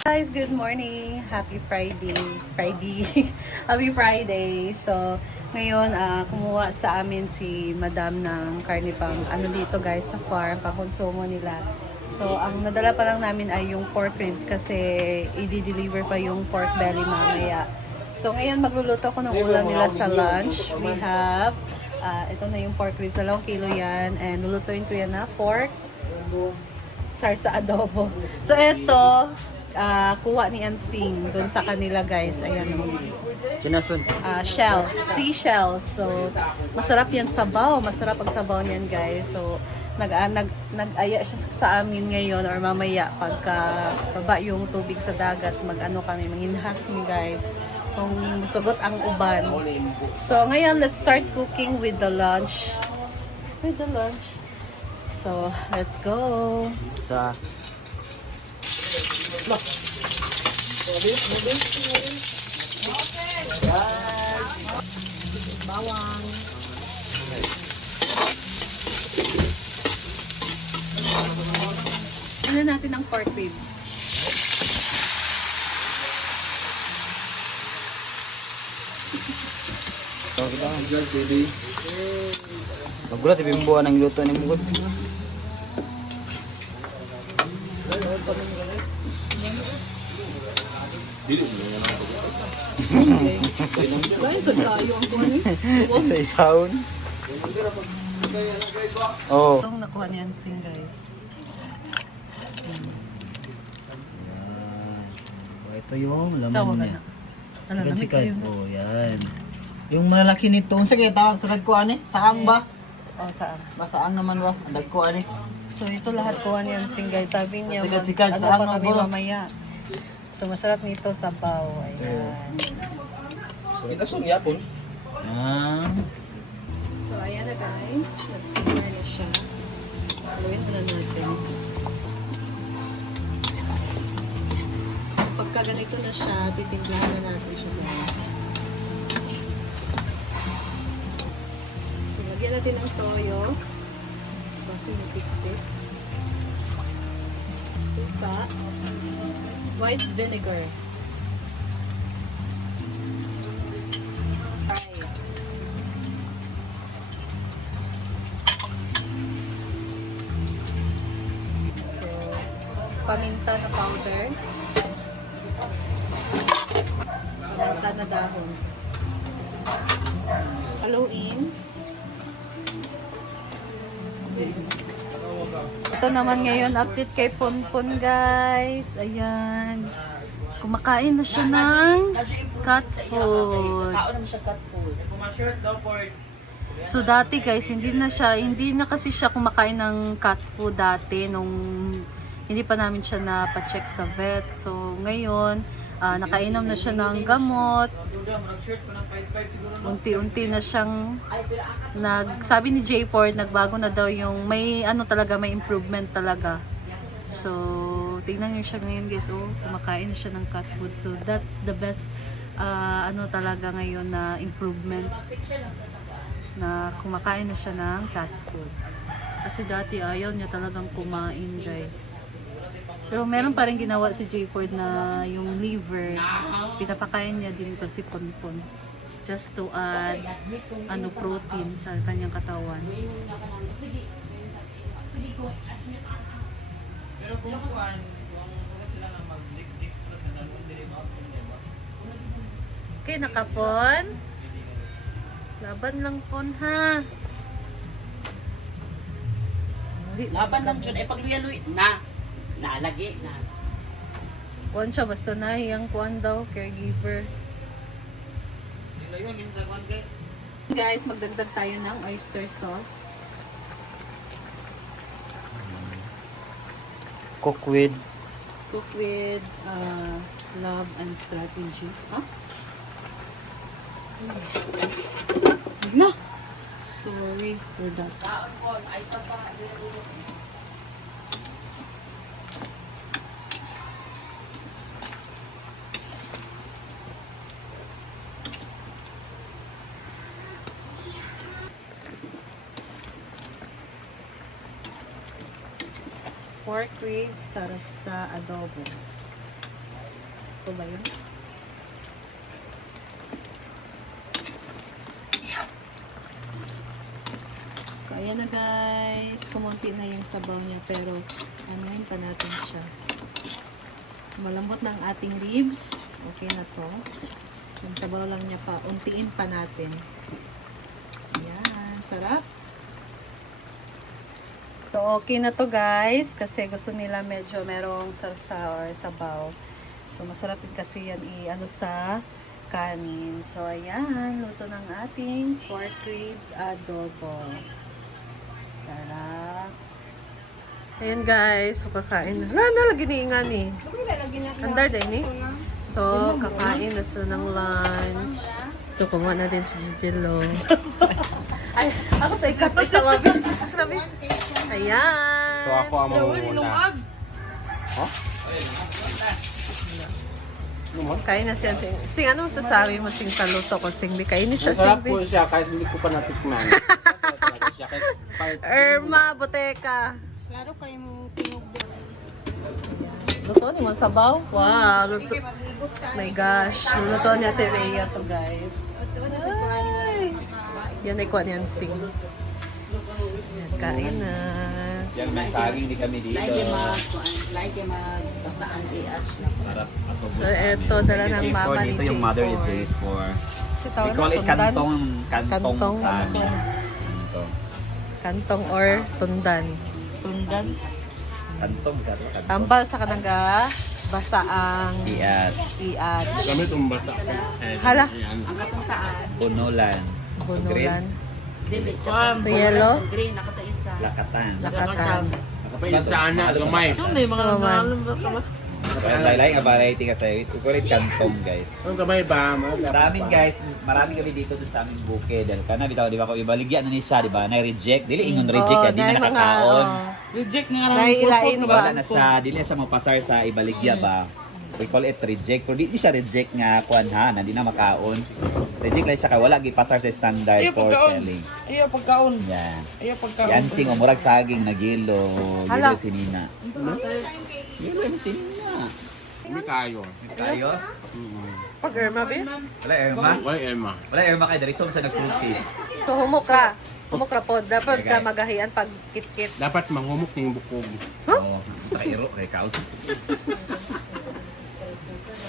Guys, good morning. Happy Friday. Happy Friday. So, ngayon kumuha sa amin si Madam ng karne pang ano dito guys sa farm, pang konsumo nila. So, ang nadala pa lang namin ay yung pork ribs kasi i-deliver pa yung pork belly mamaya. So, ngayon magluluto ko ng ulam nila sa lunch. We have ito na yung pork ribs, 2 kilo yan, and lulutuin ko yan na pork sarsa adobo. So, ito kuha ni Ansing doon sa kanila guys. Ayan o. Sinasun. Shells. Seashells. So, masarap yan sabaw. Masarap ang sabaw niyan guys. So, nag-aya siya sa amin ngayon or mamaya pagka baba yung tubig sa dagat, mag-ano kami, manginhas mi guys. Kung sugot ang uban. So, ngayon, let's start cooking with the lunch. So, let's go. Sa Bawang. Ano natin ang pork ribs? baby. Magulat ibimbuan ang luto ni Mugod. Guys, tayo ang kuha ni. Sa isaon. Oh. Itong nakuha ni Ansing guys. Ito yung laman Tawagan niya. na. Ano, lamig kayo. Oh, yan. Yung malalaki nito, unsa kay tawag sa dagkuan ni? Saang ba? Oh, saan? Saang naman ba? Ang dagkuan ni. So, ito lahat kuha ni Ansing guys. Sabi niya, Sikat-sikat, ano saan pa kami mo, bro? mamaya. So, masarap nito sa baw. Ayan. Inasong yapon. So, ayan na guys. Nag-simmer na siya. Haluin na natin. Pagka ganito na siya, titimplahan na natin siya guys. So, lagyan natin ng toyo. Kasi mipixit. Suka. White vinegar. So, paminta na powder. Paminta na dahon. Haluin. Ito naman ngayon, update kay Ponpon guys. Ayan. Kumakain na siya ng cat food. So dati guys, hindi na kasi siya kumakain ng cat food dati nung hindi pa namin siya na-check sa vet. So ngayon, nakainom na siya ng gamot. Unti-unti na siyang sabi ni J Ford, nagbago na daw yung may may improvement talaga. So tingnan niyo siya ngayon guys, kumakain na siya ng cat food. So that's the best talaga ngayon na improvement, na kumakain na siya ng cat food. Kasi dati ayaw niya talagang kumain guys. Pero meron pa rin ginawa si J Ford na yung liver, pinapakain niya din ito si Ponpon. Just to add protein sa kanyang katawan. Pero kung kuan, kung sila na mag-express na dalawang dili ba? Okay, nakapon. Laban lang pon ha. Laban lang dyan. Pagluya-luy na. Nalagi na. Kuan siya, basta na yung kuan daw, caregiver. Guys, magdagdag tayo ng oyster sauce. Cook with Love and strategy. Huh? No! Sorry for that. Pork ribs sarsa adobo. Sakto ba yun? So, ayan na guys. Kumunti na yung sabaw niya pero anuin pa natin siya. So, malambot na ang ating ribs. Okay na to. Yung sabaw lang niya pa. Untiin pa natin. Ayan. Sarap. So, okay na to guys. Kasi gusto nila medyo merong sarsa or sabaw. So, masarap din kasi yan i-ano sa kanin. So, ayan. Luto ng ating pork ribs adobo. Sarap. Ayan guys. So, kakain na. Lagi ni nga ni. Andar din eh. So, kakain na sila ng lunch. Ito, kumuha na din si Jidilo. Ay, ako sa ikat sa labi. Grabe. Ayan. So ako ang muna. Kain na siya. Sing, ano masasabi mo sing sa luto ko? Sing, di kain siya. Masarap Sing, po siya kahit hindi ko pa natikman. Irma, boteka. Klaro kayo mong tingog doon. Luto ni mo sabaw? Wow, luto. My gosh, luto niya Tereya to guys. Ay. Yan ay kuha niyan sing. Yan, kain na. Yan may saging di kami dito. Like magbasaan i-atch na. Para atubos So, eto, dala ng mama ni Dito yung mother ni J4. J4. Si We tawag call na it tundan. kantong Kantong. sa amin. Kantong. Kantong or tundan. Tundan. Kantong sa atin. Kantong. Tambal sa kanangga, basa ang Iat. iat. Kami tumbasa. Hala, Ang katong taas. Bunulan. bunulan. Dili. Yellow. Green. Nakata isa. Lakatan. Lakatan. Kapag sa anak, gamay. Naman. Ang lain nga variety kasi. We call it kantong guys. Ang gamay ba? Sa amin guys, marami kami dito dun sa aming buke. Dahil kana bitaw, di ba ko ibaligyan na ni siya, di ba? Na-reject. Dili ingon reject yan, di na nakakaon. Reject nga Nailain ba? Wala na siya, dili na siya mapasar sa ibaligya ba. We call it reject. Pero di siya reject nga kuan ha, na di na makaon. Reject lang siya kay wala gipasar sa standard for selling. Ayaw pagkaon. Yan. Ayaw pagkaon. Yan sing umurag saging na gilo, Hala. gilo sinina. Gilo yung sinina. Hindi kayo. Tayo? Pag Irma, be? Wala Irma. Wala Emma. Wala Irma kay diretso mo siya nagsulti. So, humukra. Humukra po. Dapat ka magahian pag kit-kit. Dapat manghumok ng bukog. Oo. Sa iro kay Kaus.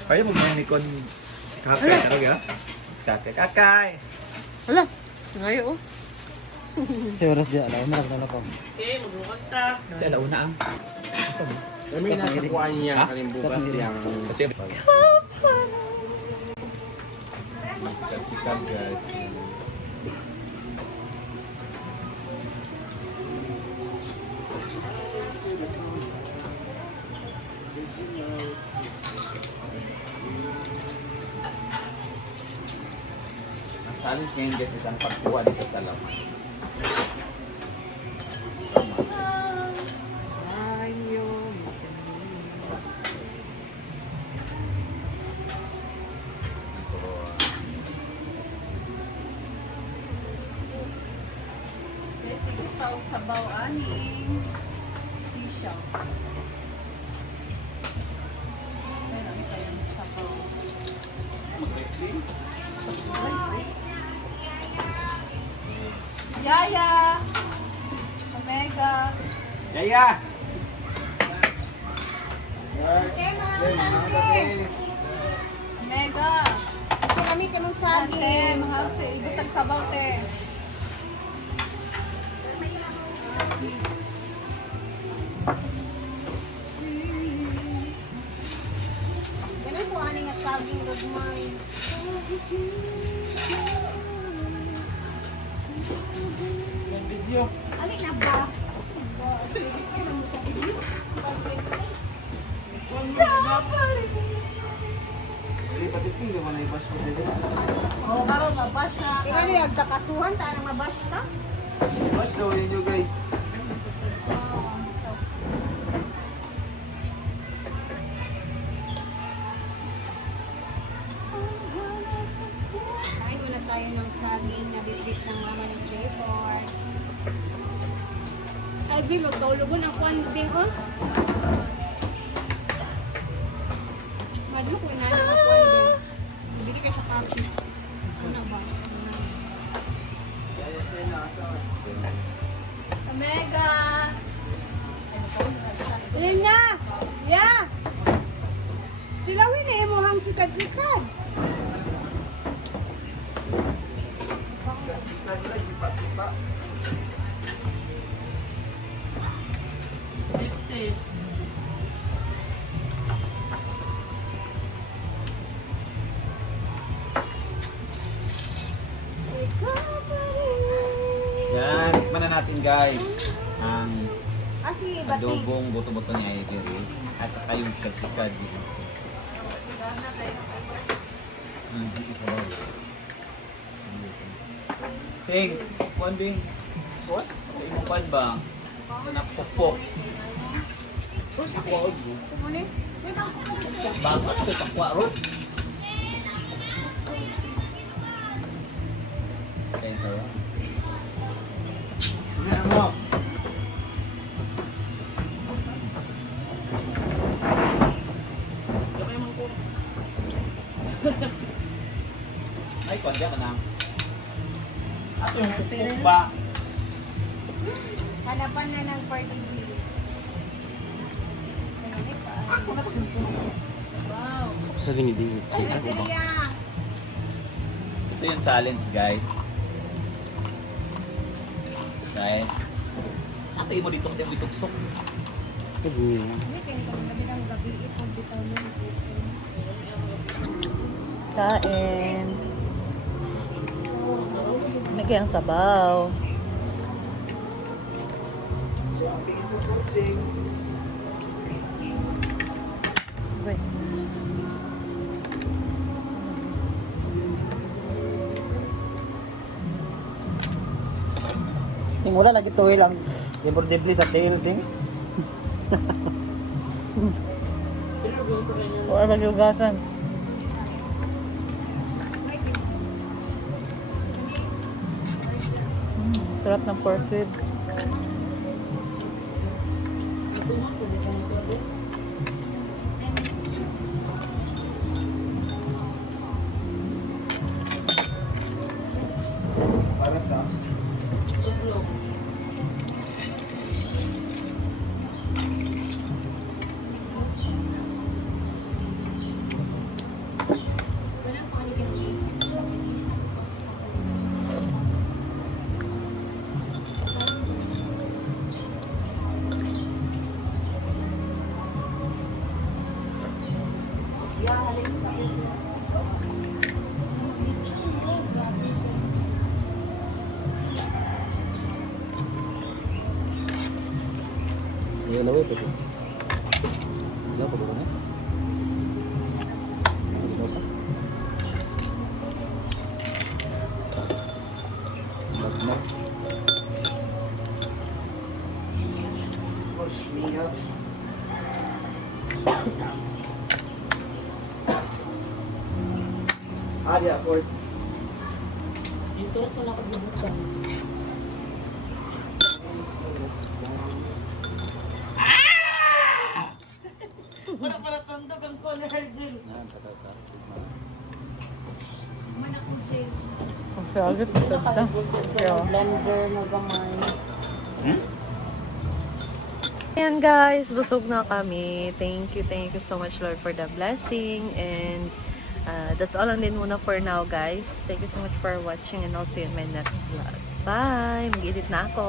Kaya mo mga nikon kakay talaga ha? Kakay. Kakay! Hala, ngayon oh. Siguro siya, alam mo na ko. Okay, magbukan ta. Kasi alauna ang. Sa mo? Kami nasa kuhaan niya Ha? kalimbukas yang... Kasi Sikat guys. ang challenge ngayon guys is ang pagkuha dito sa laman. So, Sige pa ang sabaw aning seashells. Meron pa yung sabaw. Yaya! Omega! Yaya! Omega! Kami kanong Ate, saging. mahal si igutag sabaw te. Ganun po ani nga saging gagmay. Video. Ani na ba? Oh, karon mabash na. Ikaw ni agtakasuhan ta nang mabash ta. Watch daw ninyo guys. Kain muna tayo ng saging na bitbit ng mama ni J4. Albi, magkaulugon ang kwan din ko. Madu? kung nani na pwede. Bili ka sa copy. Ano ba? Omega! Linya! Ya! Tilawin na imo hang sikad-sikad. Yan, tikman na natin guys. Ang Asi, bating. adobong buto-buto ni Ivy Ribs at saka yung sikad-sikad dito. Isa ba? Sing, kuan ding. What? Sa imong pan ba? Sa napupok. Bago sa takwa ro. Okay, sawa. Ano? Ay, kuan diyan na. Ato yung pupok ba? Hanapan na ng party view. Wow. Sa dingin-dingin. Ay, Andrea. Ito yung challenge guys. Dahil ato mo dito kung ituksok. Hindi, kaya kami gabi ng gabi ito. Dito mo. Kain. May kayang sabaw. Wait. Ting wala lagi tuwi lang. Debor-debli sa tail sing. Wala mag-ugasan. Sarap ng pork ribs. Para sa Yan na ito. Wala pa ba na? push me up. Adia, Ford. Dito ko na kabubukan. Wala para tundog ang color gel. Manakudin. Ang sagot ito. Blender na gamay. Ayan guys, busog na kami. Thank you so much Lord for the blessing. And that's all lang din muna for now guys. Thank you so much for watching and I'll see you in my next vlog. Bye! Mag-edit na ako.